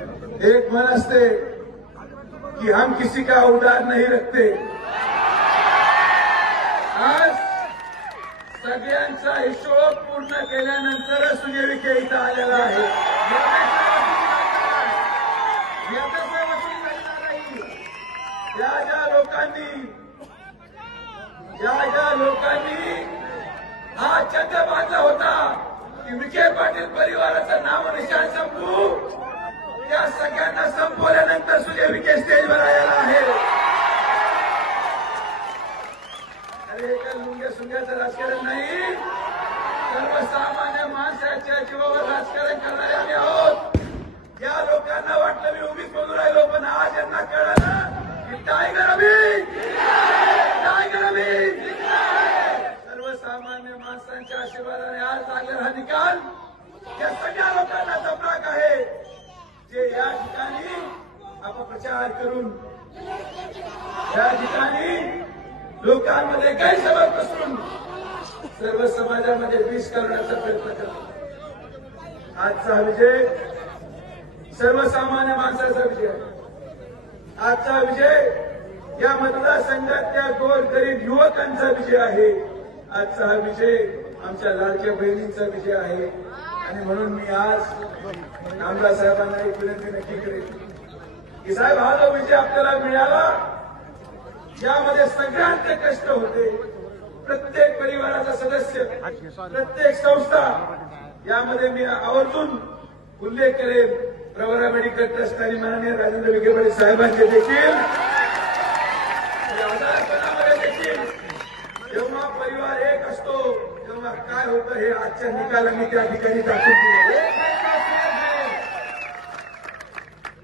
एक मन असते कि हम किसी का उधार नहीं रखते। आज सगळ्यांचा हिशोब पूर्ण केल्यानंतरच सुजय विखे इथं आलेला आहे। ज्या लोकांनी हा चंद बांधला होता की विखे पाटील परिवाराचं नाव निशाण संपू, त्या सगळ्यांना संपवल्यानंतर सुजय विखे स्टेजवर आलेला आहे। अरे हे काय लुंग्या सुंग्याचं राजकारण नाही, सर्वसामान्य माणसाच्या जीवावर राजकारण करणारे आम्ही आहोत। या लोकांना वाटलं मी उभीच बोलू राहिलो, पण आज यांना कळलं की टायगर अभी सर्वसामान्य माणसांच्या आशीर्वादाने आज लागलेला हा निकाल या सगळ्या लोकांना जमणाक आहे, जे या ठिकाणी अपप्रचार करून या ठिकाणी लोकांमध्ये गैरसमज पसरून सर्व समाजामध्ये विष करण्याचा प्रयत्न करतात। आजचा विजय सर्वसामान्य माणसाचा विजय आहे। आजचा विजय या मतदारसंघातल्या गोरगरीब युवकांचा विजय आहे। आजचा हा विजय आमच्या लाडक्या बहिणींचा विजय आहे। आणि म्हणून मी आज आमदार साहेबांना एक विनंती नक्की करेन की साहेब, हा जो विजय आपल्याला मिळाला यामध्ये सगळ्यांचे कष्ट होते, प्रत्येक परिवाराचा सदस्य, प्रत्येक संस्था, यामध्ये मी आवर्जून उल्लेख करेन प्रवरा मेडिकल ट्रस्ट आणि माननीय राजेंद्र विखे पाटील साहेबांचे देखील। आजारपणामध्ये देखील जेव्हा परिवार एक असतो तेव्हा काय होतं हे आजच्या निकालांनी त्या ठिकाणी दाखवून दिलं।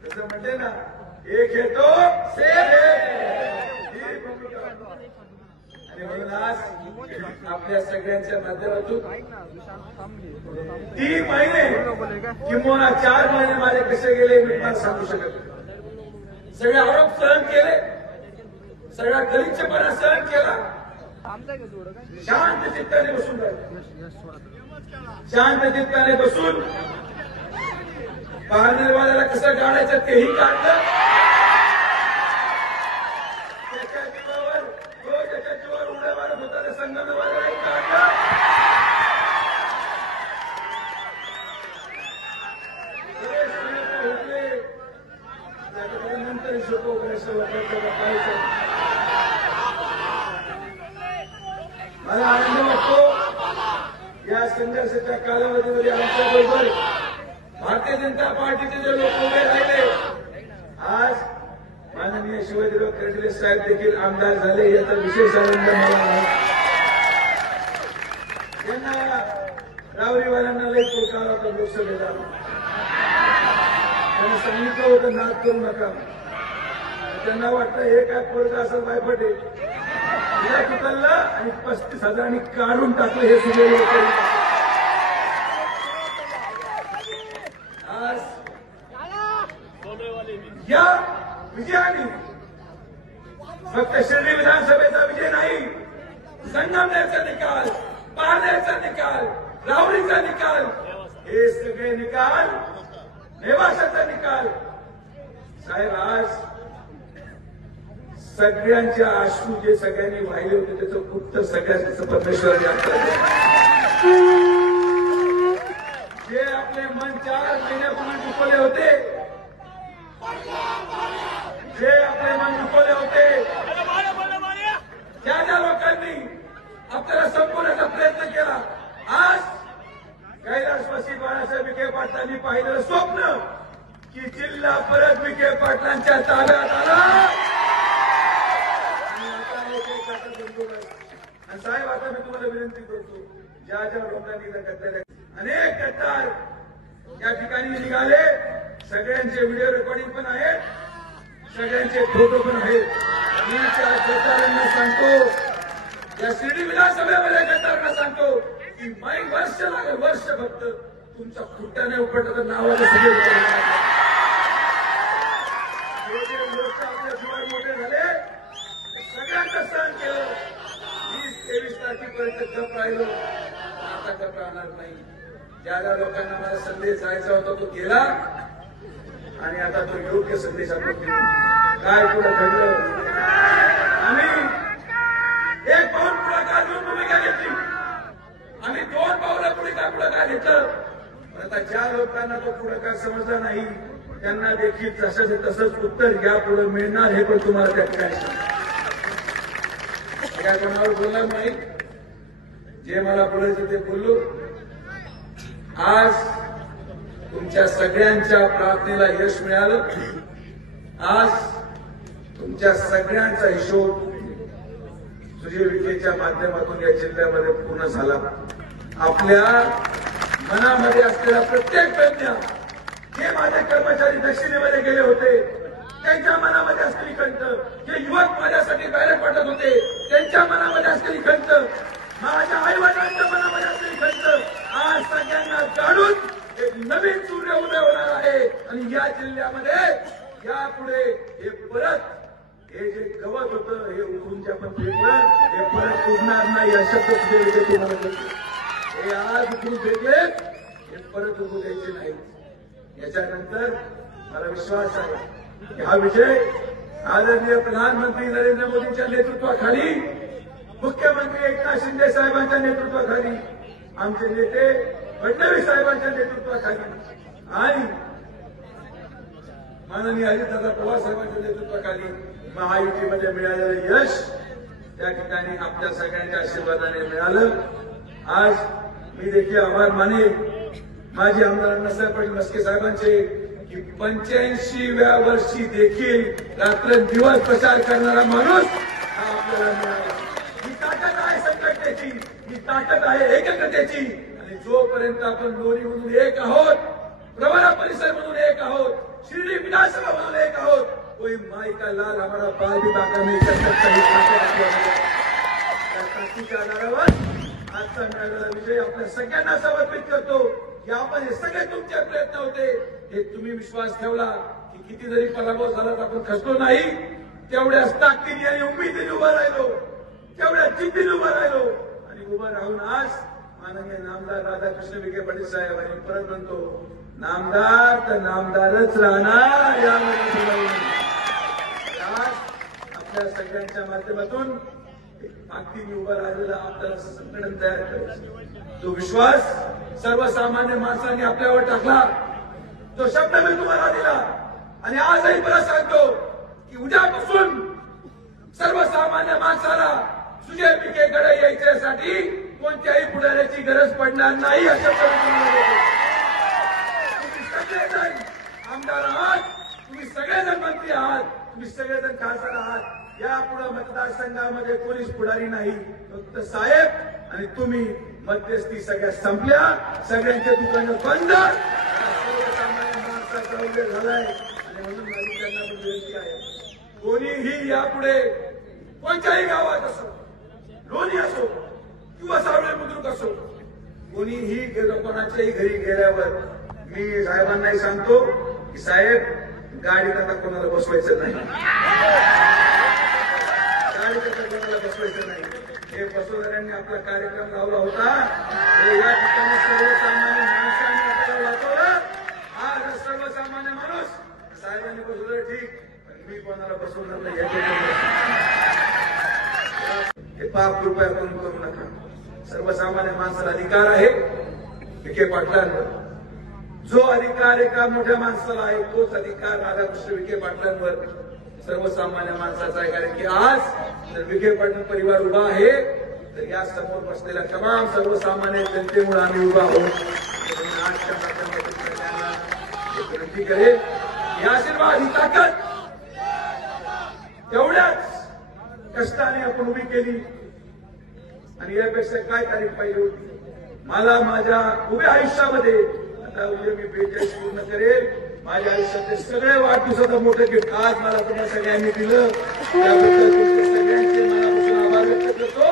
जसं म्हणते ना, एक येतो आणि म्हणून आज आपल्या सगळ्यांच्या माध्यमातून 3 महिने किंवा 4 महिने माझे कसे गेले मी मला सांगू शकत नाही। सगळे आरोप सहन केले, सगळा गलिच्छपणा सहन केला, शांत चित्ताने बसून राहिले, शांत चित्ताने बसून पारनेरवाल्याला कसं काढायचं तेही काढलं। त्याच्या जीवावर तो ज्याच्या जीवावर उड्या मारत होता त्या संगमनेरवाल्यालाही काढलं। नंतर हिशोब मला आनंद वाटतो या संघर्षाच्या कालावधीमध्ये आमच्याबरोबर भारतीय जनता पार्टीचे जे लोक उभे राहिले, आज माननीय शिवाजीराव कर्डिले साहेब देखील आमदार झाले, याचा विशेष आनंद मला आहे। त्यांना रावरीवाल्यांना लई पोलकाला होता लोकसभेला, त्यांना सांगितलं होतं नाद करू नका। त्यांना वाटतं हे काय पोरगा असं बायपटे तिला तुकललं आणि 35,000 काढून टाकलं। हे सुजय लोक आज या विजयाने फक्त शिर्डी विधानसभेचा विजय नाही, संगमनेरचा निकाल, पारनेरचा निकाल, राहुरीचा निकाल, हे सगळे निकाल, नेवाशाचा निकाल साहेब, आज सगळ्यांच्या अश्रू जे सगळ्यांनी वाहिले होते त्याचं उत्तर सगळ्यांचं परमेश्वराने आपल्याला, जे आपले मन 4 महिन्यापूर्वी दुखवले होते, जे आपले मन दुखवले होते, ज्या लोकांनी आपल्याला संपवण्याचा प्रयत्न केला, आज कैलासवासी बाळासाहेब विखे पाटलांनी पाहिलेलं स्वप्न की जिल्हा परत विखे पाटलांच्या ताब्यात आला। आणि साहेब, आता मी तुम्हाला विनंती करतो, ज्या लोकांनी गद्दार अनेक गद्दार या ठिकाणी निघाले, सगळ्यांचे व्हिडिओ रेकॉर्डिंग पण आहेत, सगळ्यांचे फोटो पण आहेत। मी त्या गद्दारांना सांगतो, या शिर्डी विधानसभेमध्ये गद्दारांना सांगतो की वर्ष लागेल, वर्ष फक्त तुमचा खुट्ट्याने उपटलं तर नावाला सगळे लोक आपल्या जीवन मोठे झाले, सगळ्यांचं सहन केलं। 20-23 तारखेपर्यंत गप राहिलो, आता गप राहणार नाही। ज्या लोकांना मला संदेश जायचा होता तो गेला। आणि आता तो योग्य संदेश आपण देऊ. काय पुढे घडलं, आम्ही एक पाऊल पुढाकार घेऊन भूमिका घेतली, आम्ही 2 पावलं पुढाकार घेतलं. आता ज्या लोकांना तो पुढाकार समजला नाही त्यांना देखील तसंच उत्तर यापुढे मिळणार हे पण तुम्हाला त्या ठिकाणी काय कोणावर बोलणार नाही. जे मला बोलायचं ते बोललो. आज तुमच्या सगळ्यांच्या प्रार्थनेला यश मिळालं. आज तुमच्या सगळ्यांचा हिशोब सुजय विखेच्या माध्यमातून या जिल्ह्यामध्ये पूर्ण झाला. आपल्या मनामध्ये असलेला प्रत्येक प्रज्ञा, जे माझे कर्मचारी दक्षिणेमध्ये गेले होते त्यांच्या मनामध्ये असलेली खंत, जे युवक माझ्यासाठी बॅलेट पडत होते त्यांच्या मनामध्ये असलेली खंत, माझ्या आई वडिलांच्या मनामध्ये असलेली खंत आज सगळ्यांना काढून एक नवीन सूर्य उदय होणार आहे. आणि या जिल्ह्यामध्ये यापुढे हे परत हे जे गवत होतं हे उठून जे आपण फेकलं हे परत उगणार नाही अशा पद्धतीने तुम्हाला बोलतो. हे आज उठून फेकले हे परत उगू द्यायचे नाही. याच्यानंतर मला विश्वास आहे की हा विजय आदरणीय प्रधानमंत्री नरेंद्र मोदींच्या नेतृत्वाखाली, मुख्यमंत्री एकनाथ शिंदे साहेबांच्या नेतृत्वाखाली, आमचे नेते फडणवीस साहेबांच्या नेतृत्वाखाली आणि माननीय अजितदादा पवार साहेबांच्या नेतृत्वाखाली महायुतीमध्ये मिळालेलं यश त्या ठिकाणी आपल्या सगळ्यांच्या आशीर्वादाने मिळालं. आज मी देखील आभार मानेन माजी आमदार अण्णासाहेब पाटील मस्के साहेबांचे की 85व्या वर्षी देखील रात्रंदिवस प्रचार करणारा माणूस हा आपल्याला मिळाला. ही ताकद आहे संघटनेची, ही ताकद आहे एकत्रितेची. आणि जोपर्यंत आपण लोणी म्हणून एक आहोत, प्रवरा परिसर म्हणून एक आहोत, शिर्डी विधानसभा म्हणून एक आहोत, कोई माई का लाल हमारा बाल भी बाका में ताकदीच्या आधारावर आजचा मिळालेला विजय आपल्या सगळ्यांना समर्पित करतो. की आपण हे सगळे तुमचे प्रयत्न होते, हे तुम्ही विश्वास ठेवला की किती जरी पराभव झाला तर आपण खचलो नाही, तेवढ्याच ताकदीने आणि उमेदीने उभं राहिलो, तेवढ्या जिद्दीने उभं राहिलो आणि उभं राहून आज माननीय नामदार राधाकृष्ण विखे पाटील साहेब आणि परत म्हणतो नामदार तर नामदारच राहणार. यामध्ये आपल्या सगळ्यांच्या माध्यमातून ताकदीने उभं राहिलेला आपल्याला संघटन तयार करायचं. तो विश्वास सर्वसामान्य माणसांनी आपल्यावर टाकला, तो शब्द मी तुम्हाला दिला आणि आजही मला सांगतो की उद्यापासून सर्वसामान्य माणसाला सुजय विखेकडे यायच्यासाठी कोणत्याही पुढाऱ्याची गरज पडणार नाही. अशा पद्धतीने तुम्ही सगळेजण आमदार आहात, तुम्ही सगळेजण मंत्री आहात, तुम्ही सगळेजण खासदार आहात. यापुढे मतदारसंघामध्ये कोणीच पुढारी नाही, फक्त साहेब आणि तुम्ही. मध्यस्थी सगळ्या संपल्या, सगळ्यांचे दुकानं बंद, सर्वसामान्य माणसाचा उल्लेख झालाय. आणि म्हणून माझी त्यांना विनंती आहे, कोणीही यापुढे कोणत्याही गावात असो, लोणी असो किंवा सावळे बुद्रुक असो, कोणीही कोणाच्याही घरी गेल्यावर मी साहेबांनाही सांगतो की साहेब गाडीत आता कोणाला बसवायचं नाही, गाडीत आता कोणाला बसवायचं नाही. हे बसवणाऱ्यांनी आपला कार्यक्रम लावला होता, हे या ठिकाणी सर्वसामान्य माणसांनी आपल्याला वाचवलं. आज सर्वसामान्य माणूस साहेबांनी बसवलं ठीक, पण मी कोणाला बसवणार नाही. हे पाप कृपया करू नका. सर्वसामान्य माणसाला अधिकार आहे विखे पाटलांवर. जो अधिकार एका मोठ्या माणसाला आहे तोच अधिकार राधाकृष्ण विखे पाटलांवर सर्वसामान्य माणसाचा आहे. कारण की आज जर विखे पाटील परिवार उभा आहे तर या समोर बसलेल्या तमाम सर्वसामान्य जनतेमुळे आम्ही उभा आहोत. आजच्या माध्यमातून विनंती करेल ही आशीर्वाद, ही ताकद तेवढ्याच कष्टाने आपण उभी केली आणि यापेक्षा काय तारीख पाहिजे होती. मला माझ्या उभ्या आयुष्यामध्ये आता उद्या मी 42 पूर्ण करेल. माझ्या आयुष्यातले सगळे वाढदिवसाचं मोठं गिफ्ट आज मला तुम्हाला सगळ्यांनी दिलं, त्याबद्दल तुमच्या सगळ्यांचे मनापासून आभार व्यक्त करतो.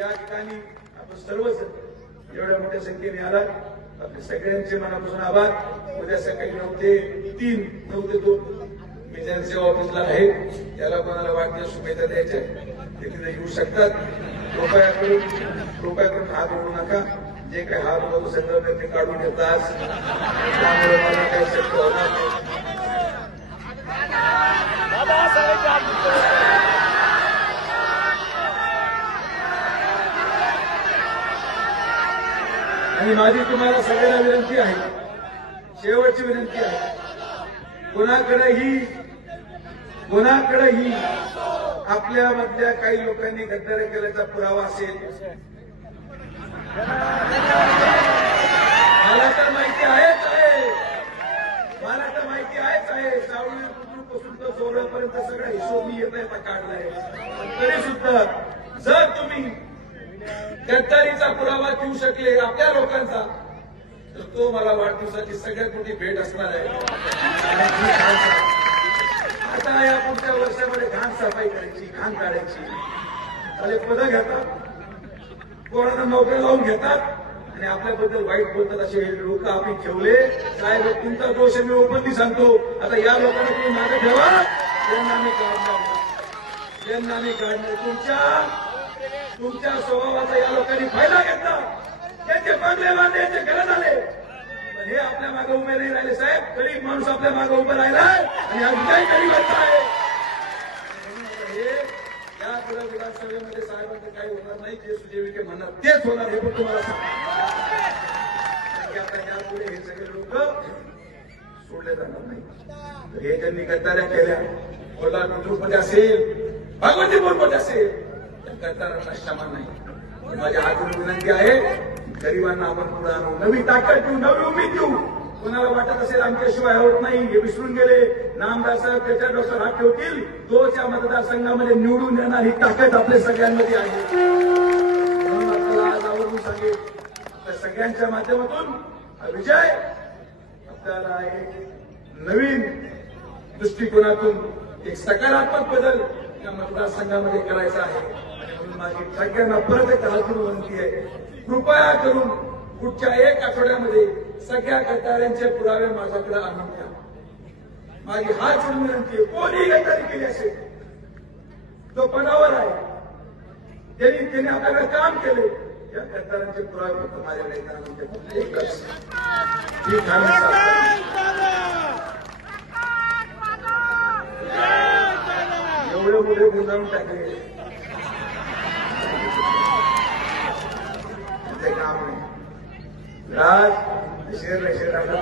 या ठिकाणी आपण सर्वजण एवढ्या मोठ्या संख्येने आलात, आपल्या सगळ्यांचे मनापासून आभार. उद्या सकाळी 9 ते 3, 9 ते 2 मी जनसेवा ऑफिसला आहे. त्याला कोणाला वाढदिवस शुभेच्छा द्यायच्या ते तिथे येऊ शकतात. कृपया करून हात ओढू नका. जे काही हात होतो संदर्भ ते काढून घेतात, त्यामुळे मला काही शक्य होणार नाही. आणि माझी तुम्हाला सगळ्यांना विनंती आहे, शेवटची विनंती आहे, कोणाकडेही आपल्यामधल्या काही लोकांनी गद्दारी केल्याचा पुरावा असेल, मला तर माहिती आहेच आहे, सावळी पासून तर सोहळ्यापर्यंत सगळा हिशोब मी येता येता काढलाय. तरी सुद्धा जर तुम्ही गद्दारीचा पुरावा देऊ शकले आपल्या लोकांचा, तर तो मला वाढदिवसाची सगळ्यात मोठी भेट असणार आहे. आता या पुढच्या वर्षामध्ये घाण सफाई करायची, घाण काढायची. त्याला पदं घेतात, कोणाला नोकऱ्या लावून घेतात आणि आपल्याबद्दल वाईट बोलतात. असे लोक आम्ही ठेवले. साहेब तुमचा दोष मी ओपनली सांगतो. आता या लोकांना तुम्ही मागे ठेवा, त्यांना मी काढणार. तुमच्या स्वभावाचा या लोकांनी फायदा घेतला. त्यांचे बंगले बांधले, त्यांचे घरं झाले, पण हे आपल्या मागे उभे नाही राहिले. साहेब गरीब माणूस आपल्या मागे उभे राहिलाय आणि आज काही गरीब आहे. या पुढे विधानसभेमध्ये साहेबांचं काही होणार नाही. जे सुजय विखे म्हणणार तेच होणार, हे पण तुम्हाला सांगतो. आता यापुढे हे सगळे लोक सोडले जाणार नाही. हे त्यांनी गद्दाऱ्या केल्या, कोल्हापूर बुद्रुकमध्ये असेल, भगवतीपूरमध्ये असेल, गद्दारांना क्षमा नाही. माझ्या हातून विनंती आहे, गरिबांना आपण पुढे आणू, नवी ताकद देऊ, नवी उमेद देऊ. कोणाला वाटत असेल आमच्याशिवाय होत नाही, हे विसरून गेले. नामदार साहेब त्याच्या डोक्यावर हात ठेवतील, तोच्या मतदारसंघामध्ये निवडून येणार ही ताकद आपल्या सगळ्यांमध्ये आहे. म्हणून आपल्याला आज आवर्जून सांगेल, त्या सगळ्यांच्या माध्यमातून हा विजय आपल्याला एक नवीन दृष्टिकोनातून एक सकारात्मक बदल या मतदारसंघामध्ये करायचा आहे. आणि म्हणून माझी सगळ्यांना परत एक हातून विनंती आहे, कृपया करून पुढच्या 1 आठवड्यामध्ये सगळ्या गद्दारांचे पुरावे माझ्याकडे आणून द्या. माझी हात जोडून विनंती आहे, कोणी गद्दारी केली असेल, तो पदावर आहे, त्यांनी आपल्याकडे काम केले, या गद्दारांचे पुरावे फक्त माझ्याकडे आणून द्या. एकच एवढे मोठे गुंडाळून टाकले, ते काम नाही. राज शेर टाकला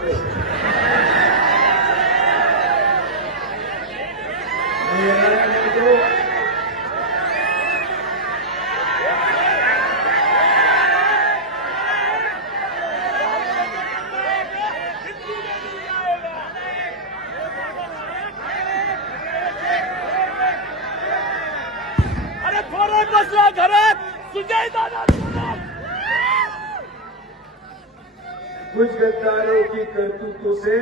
बसला घरात सुजय दादा. कुछ गद्दारों की करतूतों से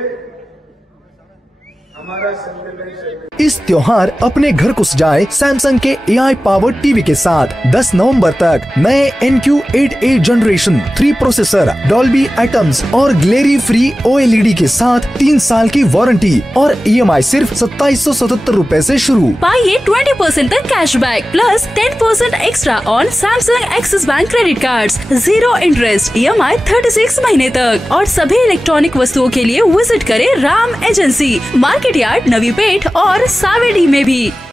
हमारा संवेदनशील। इस त्योहार अपने घर को सजाए सैमसंग के AI पावर्ड टीवी के साथ 10 नवंबर तक नए NQ8A generation 3 processor, Dolby atoms और ग्लेरी फ्री OLED के साथ 3 साल की वारंटी और EMI सिर्फ 2777 रुपए से शुरू। पाइए 20% तक cashback plus 10% extra on Samsung axis bank credit cards, 0 interest EMI 36 महीने तक। और सभी इलेक्ट्रॉनिक वस्तुओं के लिए विजिट करें Ram agency, market yard, Navi Peth और सावेडी में भी।